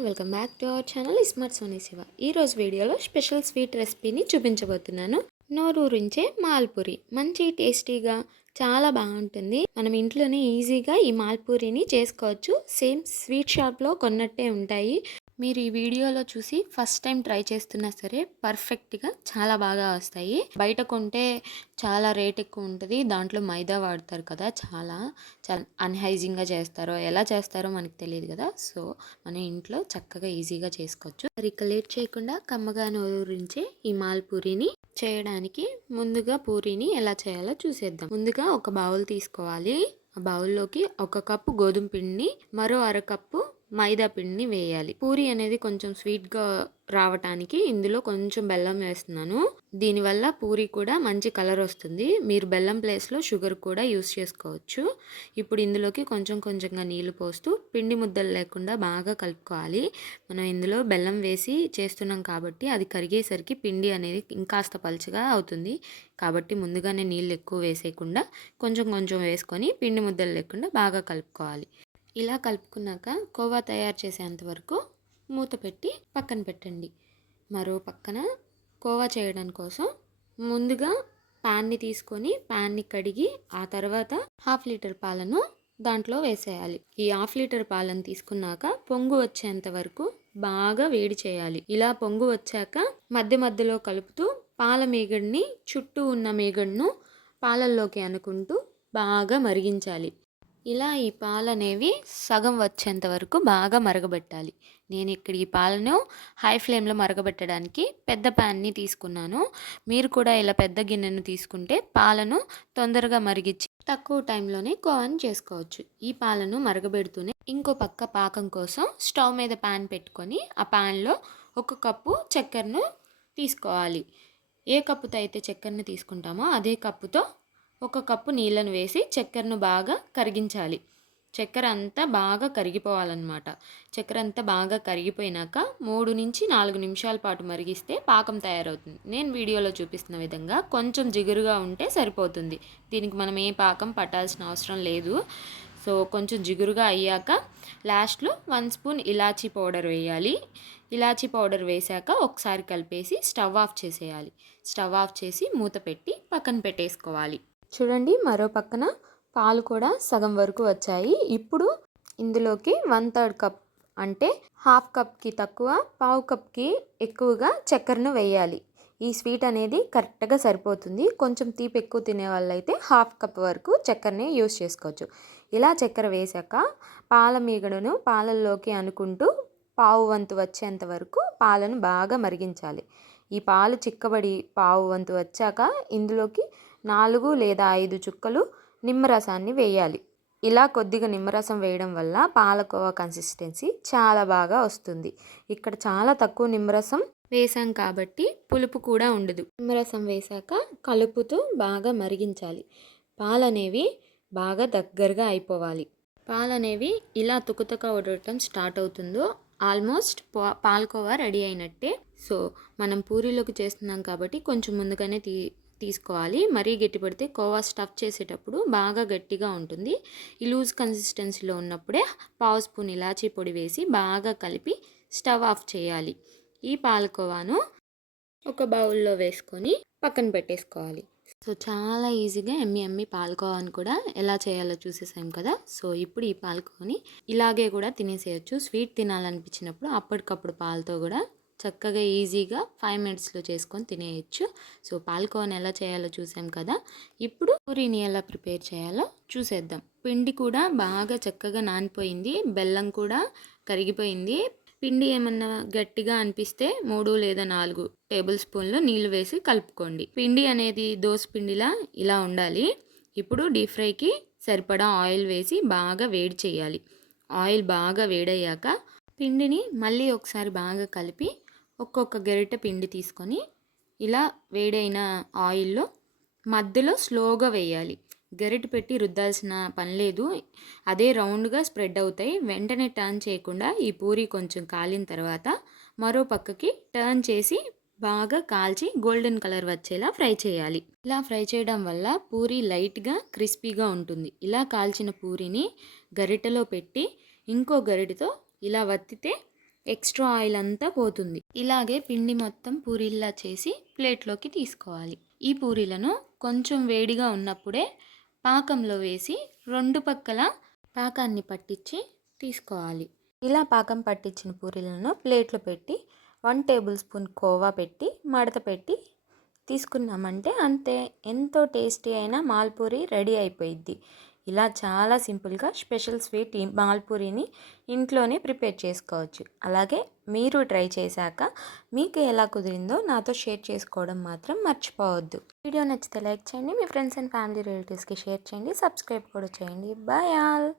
And welcome back to our channel smart Soni Shiva ఈరోజు వీడియోలో special sweet రెసిపీని చూపించబోతున్నాను. నోరూరించే మాల్పూరి. మంచి టేస్టీగా చాలా బాగుంటుంది. మనం ఇంట్లోనే ఈజీగా ఈ మాల్పూరిని చేసుకోవచ్చు. సేమ్ స్వీట్ షాప్లో కొన్నట్టే ఉంటాయి. మీరు ఈ వీడియోలో చూసి ఫస్ట్ టైం ట్రై చేస్తున్నా సరే పర్ఫెక్ట్గా చాలా బాగా వస్తాయి. బయట కొంటే చాలా రేట్ ఎక్కువ ఉంటుంది. దాంట్లో మైదా వాడతారు కదా చాలా. చాలా అన్హైజింగ్గా చేస్తారో ఎలా చేస్తారో మనకు తెలియదు కదా. సో మన ఇంట్లో చక్కగా ఈజీగా చేసుకోవచ్చు. మరి ఇక లేట్ చేయకుండా కమ్మగా నూరించే ఈ మాల్పూరిని చేయడానికి ముందుగా పూరీని ఎలా చేయాలో చూసేద్దాం. ముందుగా ఒక బౌల్ తీసుకోవాలి. ఆ బౌల్లోకి ఒక కప్పు గోధుమ పిండిని మరో అరకప్పు మైదా పిండిని వేయాలి. పూరి అనేది కొంచెం స్వీట్గా రావటానికి ఇందులో కొంచెం బెల్లం వేస్తున్నాను. దీనివల్ల పూరి కూడా మంచి కలర్ వస్తుంది. మీరు బెల్లం ప్లేస్లో షుగర్ కూడా యూస్ చేసుకోవచ్చు. ఇప్పుడు ఇందులోకి కొంచెం కొంచెంగా నీళ్ళు పోస్తూ పిండి ముద్దలు లేకుండా బాగా కలుపుకోవాలి. మనం ఇందులో బెల్లం వేసి చేస్తున్నాం కాబట్టి అది కరిగేసరికి పిండి అనేది ఇంకాస్త పలుచగా అవుతుంది. కాబట్టి ముందుగానే నీళ్ళు ఎక్కువ వేసేయకుండా కొంచెం కొంచెం వేసుకొని పిండి ముద్దలు లేకుండా బాగా కలుపుకోవాలి. ఇలా కలుపుకున్నాక కోవా తయారు చేసేంత వరకు మూత పెట్టి పక్కన పెట్టండి. మరో పక్కన కోవా చేయడం కోసం ముందుగా ప్యాన్ని తీసుకొని ప్యాన్ని కడిగి ఆ తర్వాత హాఫ్ లీటర్ పాలను దాంట్లో వేసేయాలి. ఈ హాఫ్ లీటర్ పాలను తీసుకున్నాక పొంగు వచ్చేంత వరకు బాగా వేడి చేయాలి. ఇలా పొంగు వచ్చాక మధ్య మధ్యలో కలుపుతూ పాల మేగడిని చుట్టూ ఉన్న మేగడ్ను పాలల్లోకి అనుకుంటూ బాగా మరిగించాలి. ఇలా ఈ పాలు అనేవి సగం వచ్చేంత వరకు బాగా మరగబెట్టాలి. నేను ఇక్కడ ఈ పాలను హై ఫ్లేమ్లో మరగబెట్టడానికి పెద్ద ప్యాన్ని తీసుకున్నాను. మీరు కూడా ఇలా పెద్ద గిన్నెను తీసుకుంటే పాలను తొందరగా మరిగించి తక్కువ టైంలోనే కోవన్ చేసుకోవచ్చు. ఈ పాలను మరగబెడుతూనే ఇంకో పక్క పాకం కోసం స్టవ్ మీద ప్యాన్ పెట్టుకొని ఆ ప్యాన్లో ఒక కప్పు చక్కెరను తీసుకోవాలి. ఏ కప్పుతో అయితే చక్కెరను తీసుకుంటామో అదే కప్పుతో ఒక కప్పు నీళ్ళను వేసి చక్కెరను బాగా కరిగించాలి. చక్కెర అంతా బాగా కరిగిపోవాలన్నమాట. చక్కెర అంతా బాగా కరిగిపోయినాక మూడు నుంచి నాలుగు నిమిషాల పాటు మరిగిస్తే పాకం తయారవుతుంది. నేను వీడియోలో చూపిస్తున్న విధంగా కొంచెం జిగురుగా ఉంటే సరిపోతుంది. దీనికి మనం ఏ పాకం పట్టాల్సిన అవసరం లేదు. సో కొంచెం జిగురుగా అయ్యాక లాస్ట్లో వన్ స్పూన్ ఇలాచీ పౌడర్ వేయాలి. ఇలాచీ పౌడర్ వేశాక ఒకసారి కలిపేసి స్టవ్ ఆఫ్ చేసేయాలి. స్టవ్ ఆఫ్ చేసి మూత పెట్టి పక్కన పెట్టేసుకోవాలి. చూడండి మరో పక్కన పాలు కూడా సగం వరకు వచ్చాయి. ఇప్పుడు ఇందులోకి వన్ థర్డ్ కప్ అంటే హాఫ్ కప్కి తక్కువ పావు కప్కి ఎక్కువగా చక్కెరను వేయాలి. ఈ స్వీట్ అనేది కరెక్ట్గా సరిపోతుంది. కొంచెం తీపి ఎక్కువ తినే వాళ్ళైతే హాఫ్ కప్ వరకు చక్కెరని యూస్ చేసుకోవచ్చు. ఇలా చక్కెర వేసాక పాల మీగడను పాలల్లోకి అనుకుంటూ పావు వంతు వచ్చేంత వరకు పాలను బాగా మరిగించాలి. ఈ పాలు చిక్కబడి పావు వంతు వచ్చాక ఇందులోకి నాలుగు లేదా ఐదు చుక్కలు నిమ్మరసాన్ని వేయాలి. ఇలా కొద్దిగా నిమ్మరసం వేయడం వల్ల పాలకోవా కన్సిస్టెన్సీ చాలా బాగా వస్తుంది. ఇక్కడ చాలా తక్కువ నిమ్మరసం వేసాం కాబట్టి పులుపు కూడా ఉండదు. నిమ్మరసం వేశాక కలుపుతూ బాగా మరిగించాలి. పాలనేవి బాగా దగ్గరగా అయిపోవాలి. పాలనేవి ఇలా తుకుతుక ఉడటం స్టార్ట్ అవుతుందో ఆల్మోస్ట్ పాలకోవా రెడీ అయినట్టే. సో మనం పూరీలోకి చేస్తున్నాం కాబట్టి కొంచెం ముందుగానే తీ తీసుకోవాలి. మరీ గట్టి పడితే కోవా స్టఫ్ చేసేటప్పుడు బాగా గట్టిగా ఉంటుంది. ఈ లూజ్ కన్సిస్టెన్సీలో ఉన్నప్పుడే పావు స్పూన్ ఇలాచీ పొడి వేసి బాగా కలిపి స్టవ్ ఆఫ్ చేయాలి. ఈ పాలకోవాను ఒక బౌల్లో వేసుకొని పక్కన పెట్టేసుకోవాలి. సో చాలా ఈజీగా ఎమ్మి ఎమ్మి పాలకోవాని కూడా ఎలా చేయాలో చూసేసాం కదా. సో ఇప్పుడు ఈ పాలకోని ఇలాగే కూడా తినేసేయచ్చు. స్వీట్ తినాలనిపించినప్పుడు అప్పటికప్పుడు పాలతో కూడా చక్కగా ఈజీగా ఫైవ్ మినిట్స్లో చేసుకొని తినేయచ్చు. సో పాల్కోవని ఎలా చేయాలో చూసాం కదా? ఇప్పుడు పూరీని ఎలా ప్రిపేర్ చేయాలో చూసేద్దాం. పిండి కూడా బాగా చక్కగా నానిపోయింది. బెల్లం కూడా కరిగిపోయింది. పిండి ఏమన్నా గట్టిగా అనిపిస్తే మూడు లేదా నాలుగు టేబుల్ స్పూన్లు నీళ్ళు వేసి కలుపుకోండి. పిండి అనేది దోశ పిండిలా ఇలా ఉండాలి. ఇప్పుడు డీప్ ఫ్రైకి సరిపడా ఆయిల్ వేసి బాగా వేడి చేయాలి. ఆయిల్ బాగా వేడయ్యాక పిండిని మళ్ళీ ఒకసారి బాగా కలిపి ఒక్కొక్క గరిటె పిండి తీసుకొని ఇలా వేడైన ఆయిల్లో మధ్యలో స్లోగా వేయాలి. గరిటె పెట్టి రుద్దాల్సిన పని లేదు. అదే రౌండ్గా స్ప్రెడ్ అవుతాయి. వెంటనే టర్న్ చేయకుండా ఈ పూరి కొంచెం కాలిన తర్వాత మరో పక్కకి టర్న్ చేసి బాగా కాల్చి గోల్డెన్ కలర్ వచ్చేలా ఫ్రై చేయాలి. ఇలా ఫ్రై చేయడం వల్ల పూరి లైట్గా క్రిస్పీగా ఉంటుంది. ఇలా కాల్చిన పూరిని గరిటెలో పెట్టి ఇంకో గరిటెతో ఇలా వత్తితే ఎక్స్ట్రా ఆయిల్ అంతా పోతుంది. ఇలాగే పిండి మొత్తం పూరీల్లా చేసి ప్లేట్లోకి తీసుకోవాలి. ఈ పూరీలను కొంచెం వేడిగా ఉన్నప్పుడే పాకంలో వేసి రెండు పక్కల పాకాన్ని పట్టించి తీసుకోవాలి. ఇలా పాకం పట్టించిన పూరీలను ప్లేట్లో పెట్టి వన్ టేబుల్ స్పూన్ కోవా పెట్టి మడత పెట్టి తీసుకున్నామంటే అంతే. ఎంతో టేస్టీ అయిన మాల్పూరి రెడీ అయిపోయిద్ది. ఇలా చాలా సింపుల్గా స్పెషల్ స్వీట్ ఈ మాల్పూరిని ఇంట్లోనే ప్రిపేర్ చేసుకోవచ్చు. అలాగే మీరు ట్రై చేశాక మీకు ఎలా కుదిరిందో నాతో షేర్ చేసుకోవడం మాత్రం మర్చిపోవద్దు. వీడియో నచ్చితే లైక్ చేయండి మీ ఫ్రెండ్స్ అండ్ ఫ్యామిలీ రిలేటివ్స్కి షేర్ చేయండి సబ్స్క్రైబ్ కూడా చేయండి. Bye all!